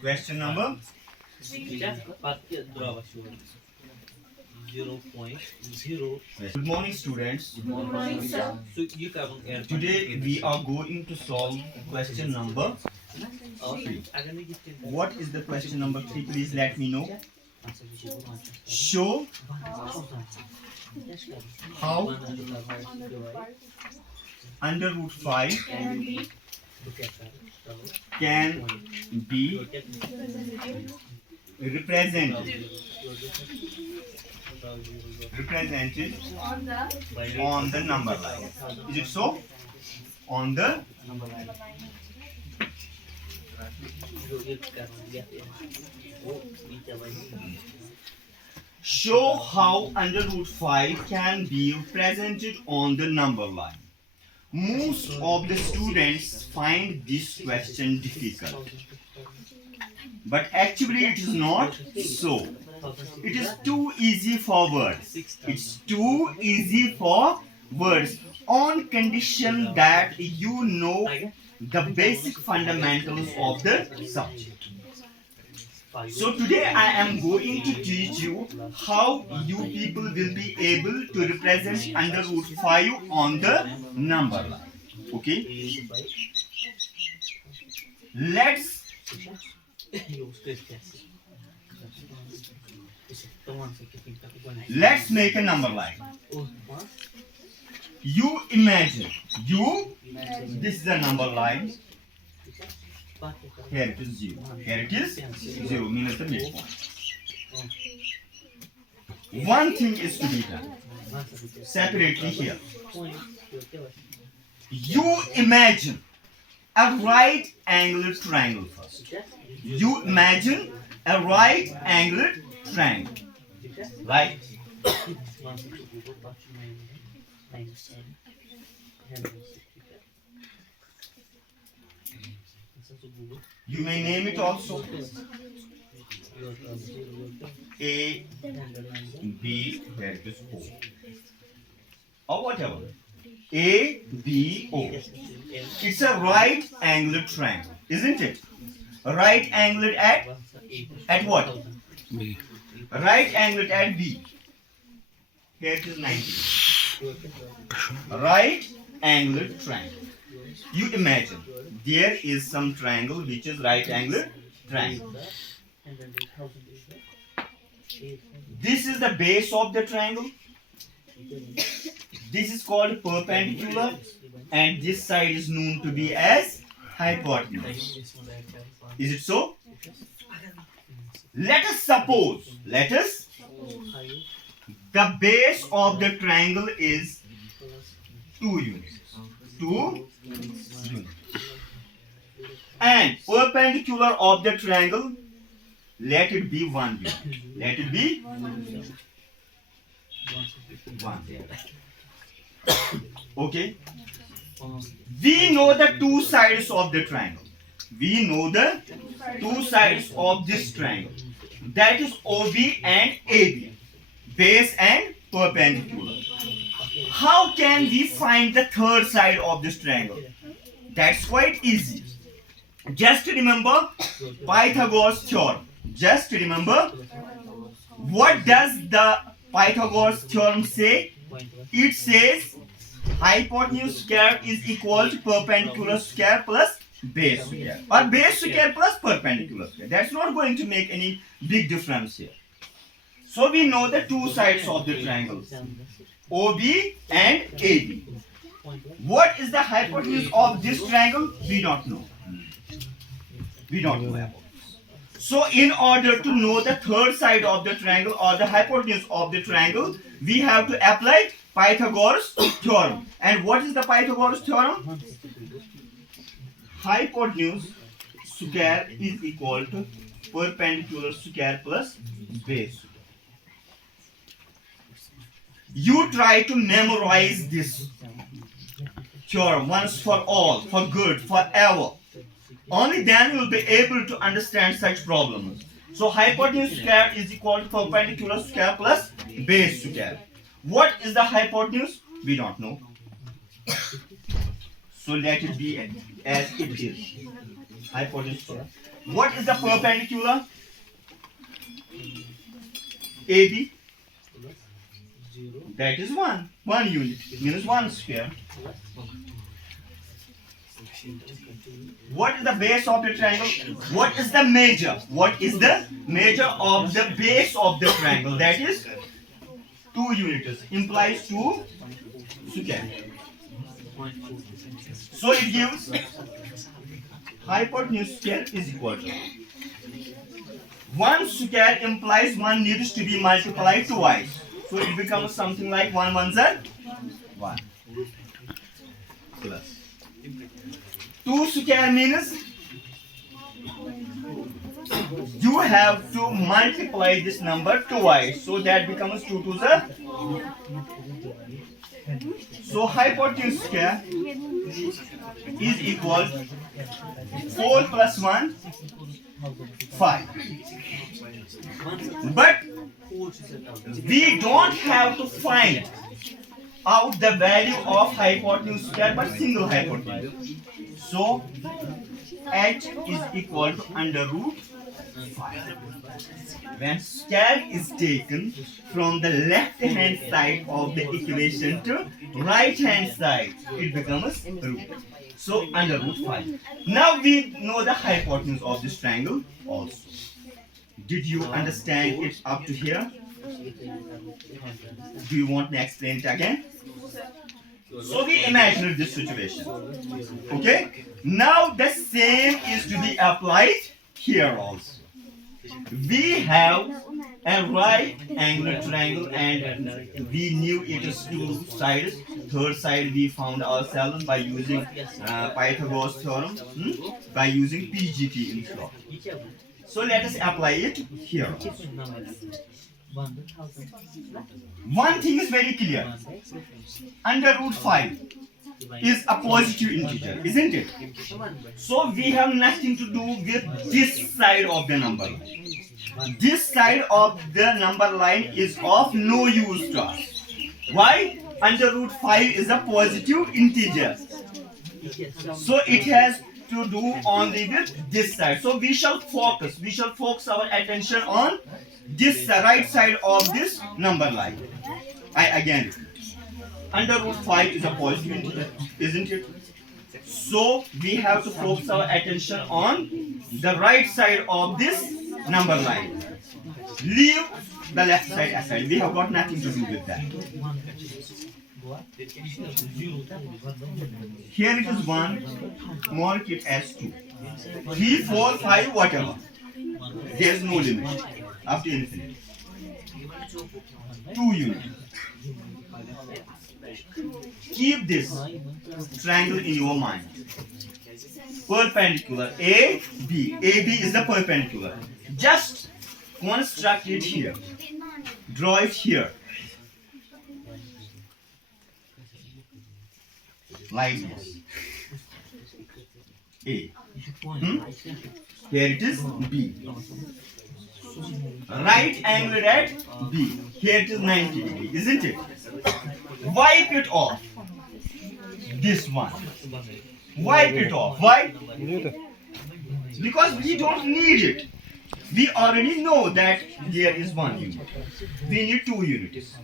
Question number 0.0. Good morning, students. Good morning, sir. Today we are going to solve question number 3. What is the question number 3? Please let me know. Show how under root 5 can be represented on the number line. Is it so? On the show how under root 5 can be represented on the number line. Most of the students find this question difficult, but actually it is not so. It is too easy for words. It's too easy for words on condition that you know the basic fundamentals of the subject. So today I am going to teach you how you people will be able to represent under root 5 on the number line. Okay? Let's make a number line. You imagine, this is a number line. Here it is 0. Here it is 0, means the midpoint. One thing is to be done separately here. You imagine a right angled triangle first. You imagine a right angled triangle. Right? You may name it also A, B, where it is O, or whatever. A, B, O. It's a right angled triangle, isn't it? Right angled at what? B. Right angled at B. Here it is 90. Right angled triangle. You imagine there is some triangle which is right angled triangle. This is the base of the triangle. This is called perpendicular, and this side is known to be as hypotenuse. Is it so? Let us suppose the base of the triangle is 2 units. 2 units. And perpendicular of the triangle, let it be 1 unit. Let it be 1. Okay? We know the two sides of the triangle. We know the two sides of this triangle. That is OB and AB. Base and perpendicular. How can we find the third side of this triangle? That's quite easy. Just remember Pythagoras theorem. Just remember, what does the Pythagoras theorem say? It says hypotenuse square is equal to perpendicular square plus base square, or base square plus perpendicular square. That's not going to make any big difference here. So we know the two sides of the triangle, OB and AB. What is the hypotenuse of this triangle? We don't know. We don't know about this. So in order to know the third side of the triangle or the hypotenuse of the triangle, we have to apply Pythagoras theorem. And what is the Pythagoras theorem? Hypotenuse square is equal to perpendicular square plus base square. You try to memorize this theorem once for all, for good, forever. Only then you will be able to understand such problems. So hypotenuse square is equal to perpendicular square plus base square. What is the hypotenuse? We don't know. So let it be as it is. Hypotenuse square. What is the perpendicular? AB. plus 0 That is 1. 1 unit means 1 square. What is the base of the triangle? What is the measure? What is the measure of the base of the triangle? That is 2 units. Implies 2 square. So it gives hypotenuse square is equal to 1 square implies 1 needs to be multiplied twice. So it becomes something like 1 1s are 1 plus 2 square means you have to multiply this number twice. So that becomes 2 2s are. So hypotenuse square is equal 4 plus 1 5. But we don't have to find out the value of hypotenuse square but single hypotenuse. So h is equal to under root 5. When square is taken from the left hand side of the equation to right hand side, it becomes root. So under root 5. Now we know the hypotenuse of this triangle also. Did you understand it up to here? Do you want me to explain it again? So we imagined this situation. Okay? Now the same is to be applied here also. We have a right angle triangle and we knew it is 2 sides. Third side we found ourselves by using Pythagoras theorem, by using PGT in short. So let us apply it here. One thing is very clear. Under root 5 is a positive integer, isn't it? So we have nothing to do with this side of the number line. This side of the number line is of no use to us. Why? Under root 5 is a positive integer. So it has to do only with this side. So we shall focus our attention on this right side of this number line. I again repeat. Under root 5 is a positive integer, isn't it? So we have to focus our attention on the right side of this number line. Leave the left side aside. We have got nothing to do with that. Here it is 1, mark it as 2. 3, 4, 5, whatever. There is no limit up to infinity. 2 units. Keep this triangle in your mind. Perpendicular A, B. AB is the perpendicular. Just construct it here. Draw it here. Like this. A. Here it is B. Right angled at B. Here it is 90 degree, isn't it? Wipe it off. This one. Wipe it off. Why? Because we don't need it. We already know that there is 1 unit. We need 2 units.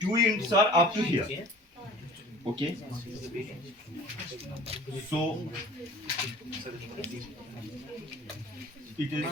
2 units are up to here. Okay? So it is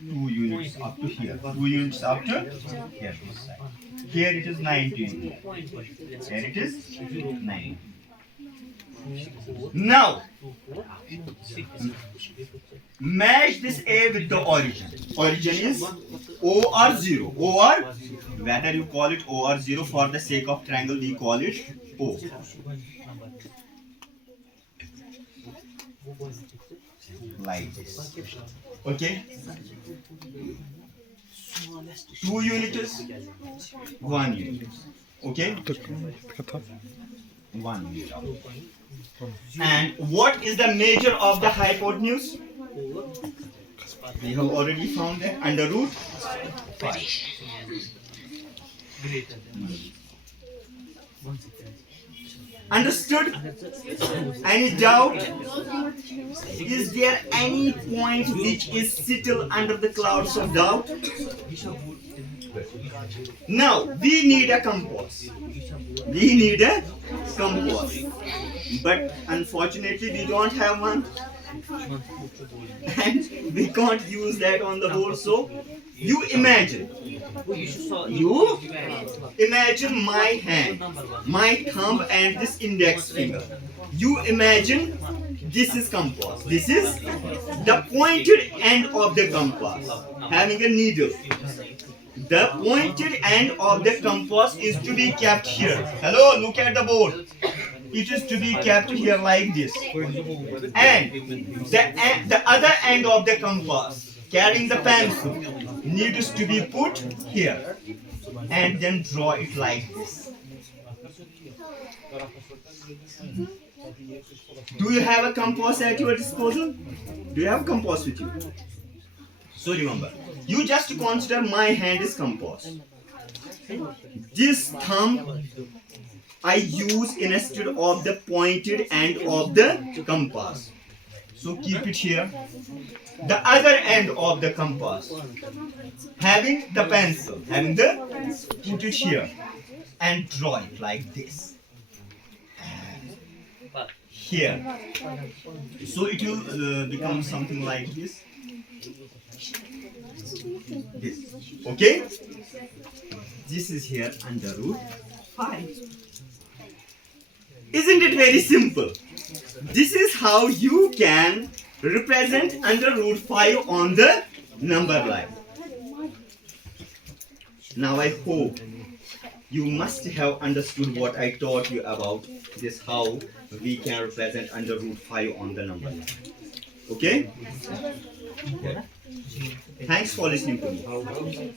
2 units up to here. 2 units up to here. Here it is 19. Here it is 9. Now match this A with the origin. Origin is O or 0. O or whether you call it O or 0, for the sake of triangle we call it O. Like this. Okay? 2 units, 1 unit. Okay? 1 unit. And what is the measure of the hypotenuse? We have already found that under root 5. Understood? Any doubt? Is there any point which is settled under the clouds of doubt? Now we need a compass. We need a compass. But unfortunately we don't have one. And we can't use that on the board. So you imagine my hand, my thumb and this index finger. You imagine this is compass. This is the pointed end of the compass having a needle. The pointed end of the compass is to be kept here. Hello, look at the board. It is to be kept here like this. And the other end of the compass, carrying the pencil, needs to be put here. And then draw it like this. Do you have a compass at your disposal? Do you have a compass with you? So remember, you just consider my hand is compass. This thumb I use instead of the pointed end of the compass. So keep it here. The other end of the compass, having the pencil, put it here and draw it like this. And here. So it will become something like this. This. Okay? This is here under root 5. Isn't it very simple? This is how you can represent under root 5 on the number line. Now I hope you must have understood what I taught you about this, how we can represent under root 5 on the number line. Okay? Thanks for listening to me.